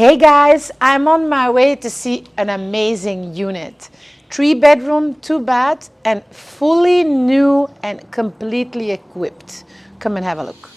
Hey guys, I'm on my way to see an amazing unit. 3-bedroom, 2 bath, and fully new and completely equipped. Come and have a look.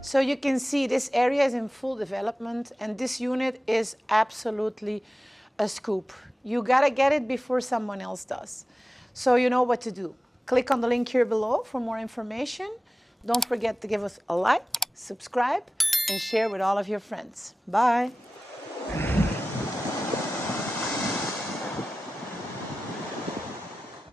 So you can see this area is in full development and this unit is absolutely a scoop. You gotta get it before someone else does. So you know what to do. Click on the link here below for more information. Don't forget to give us a like, subscribe, and share with all of your friends. Bye.